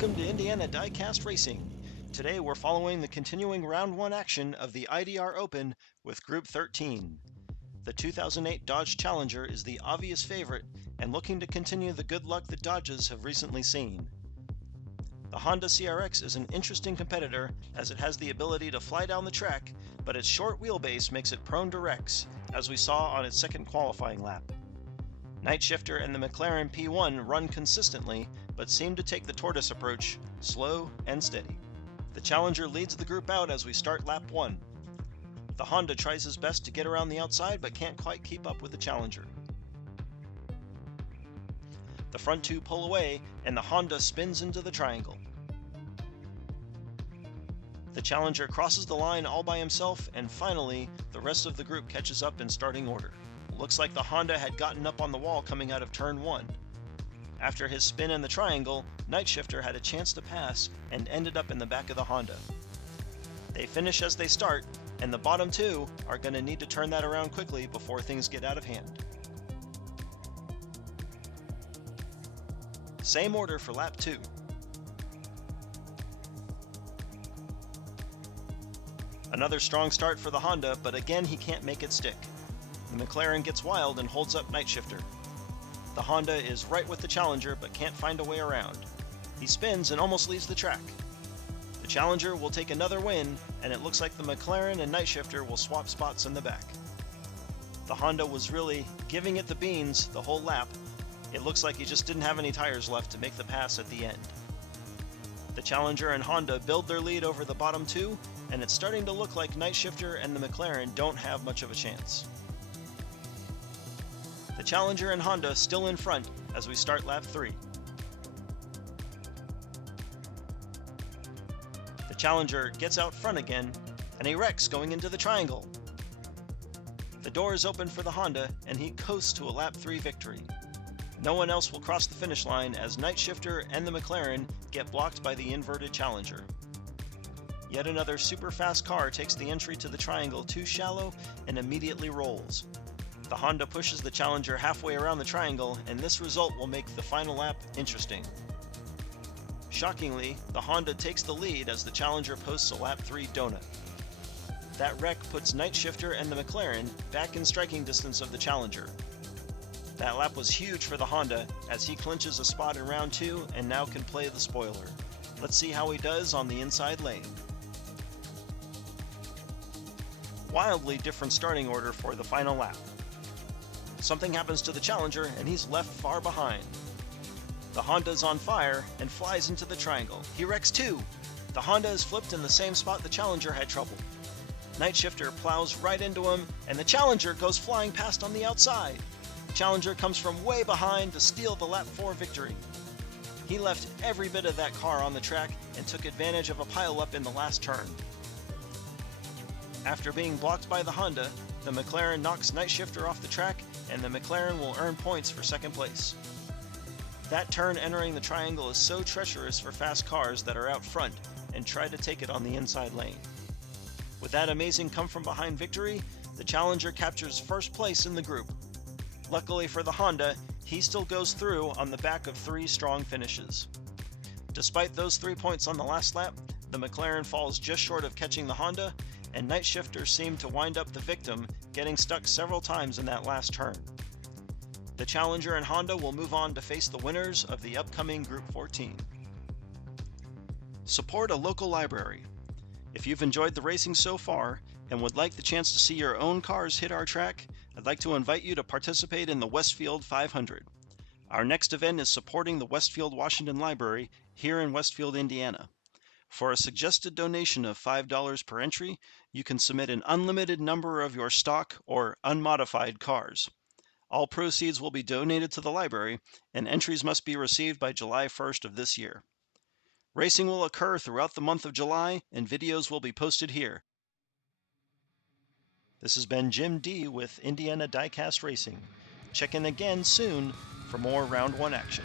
Welcome to Indiana Diecast Racing. Today we're following the continuing Round 1 action of the IDR Open with Group 13. The 2008 Dodge Challenger is the obvious favorite and looking to continue the good luck the Dodges have recently seen. The Honda CRX is an interesting competitor as it has the ability to fly down the track, but its short wheelbase makes it prone to wrecks, as we saw on its second qualifying lap. Night Shifter and the McLaren P1 run consistently, but seem to take the tortoise approach, slow and steady. The Challenger leads the group out as we start lap 1. The Honda tries his best to get around the outside, but can't quite keep up with the Challenger. The front two pull away, and the Honda spins into the triangle. The Challenger crosses the line all by himself, and finally, the rest of the group catches up in starting order. Looks like the Honda had gotten up on the wall coming out of turn 1. After his spin in the triangle, Night Shifter had a chance to pass and ended up in the back of the Honda. They finish as they start, and the bottom two are going to need to turn that around quickly before things get out of hand. Same order for lap 2. Another strong start for the Honda, but again he can't make it stick. The McLaren gets wild and holds up Night Shifter. The Honda is right with the Challenger but can't find a way around. He spins and almost leaves the track. The Challenger will take another win, and it looks like the McLaren and Night Shifter will swap spots in the back. The Honda was really giving it the beans the whole lap. It looks like he just didn't have any tires left to make the pass at the end. The Challenger and Honda build their lead over the bottom two, and it's starting to look like Night Shifter and the McLaren don't have much of a chance. The Challenger and Honda still in front as we start lap 3. The Challenger gets out front again, and he wrecks going into the triangle. The door is open for the Honda, and he coasts to a lap 3 victory. No one else will cross the finish line as Night Shifter and the McLaren get blocked by the inverted Challenger. Yet another super fast car takes the entry to the triangle too shallow and immediately rolls. The Honda pushes the Challenger halfway around the triangle, and this result will make the final lap interesting. Shockingly, the Honda takes the lead as the Challenger posts a lap 3 donut. That wreck puts Night Shifter and the McLaren back in striking distance of the Challenger. That lap was huge for the Honda as he clinches a spot in round 2 and now can play the spoiler. Let's see how he does on the inside lane. Wildly different starting order for the final lap. Something happens to the Challenger and he's left far behind. The Honda's on fire and flies into the triangle. He wrecks too. The Honda is flipped in the same spot the Challenger had trouble. Night Shifter plows right into him, and the Challenger goes flying past on the outside. Challenger comes from way behind to steal the lap 4 victory. He left every bit of that car on the track and took advantage of a pileup in the last turn. After being blocked by the Honda, the McLaren knocks Night Shifter off the track, and the McLaren will earn points for second place. That turn entering the triangle is so treacherous for fast cars that are out front and try to take it on the inside lane. With that amazing come-from-behind victory, the Challenger captures first place in the group. Luckily for the Honda, he still goes through on the back of 3 strong finishes. Despite those 3 points on the last lap, the McLaren falls just short of catching the Honda, and Night Shifter seemed to wind up the victim, getting stuck several times in that last turn. The Challenger and Honda will move on to face the winners of the upcoming Group 14. Support a local library. If you've enjoyed the racing so far and would like the chance to see your own cars hit our track, I'd like to invite you to participate in the Westfield 500. Our next event is supporting the Westfield Washington Library here in Westfield, Indiana. For a suggested donation of $5 per entry, you can submit an unlimited number of your stock or unmodified cars. All proceeds will be donated to the library, and entries must be received by July 1st of this year. Racing will occur throughout the month of July, and videos will be posted here. This has been Jim D. with Indiana Diecast Racing. Check in again soon for more Round 1 action.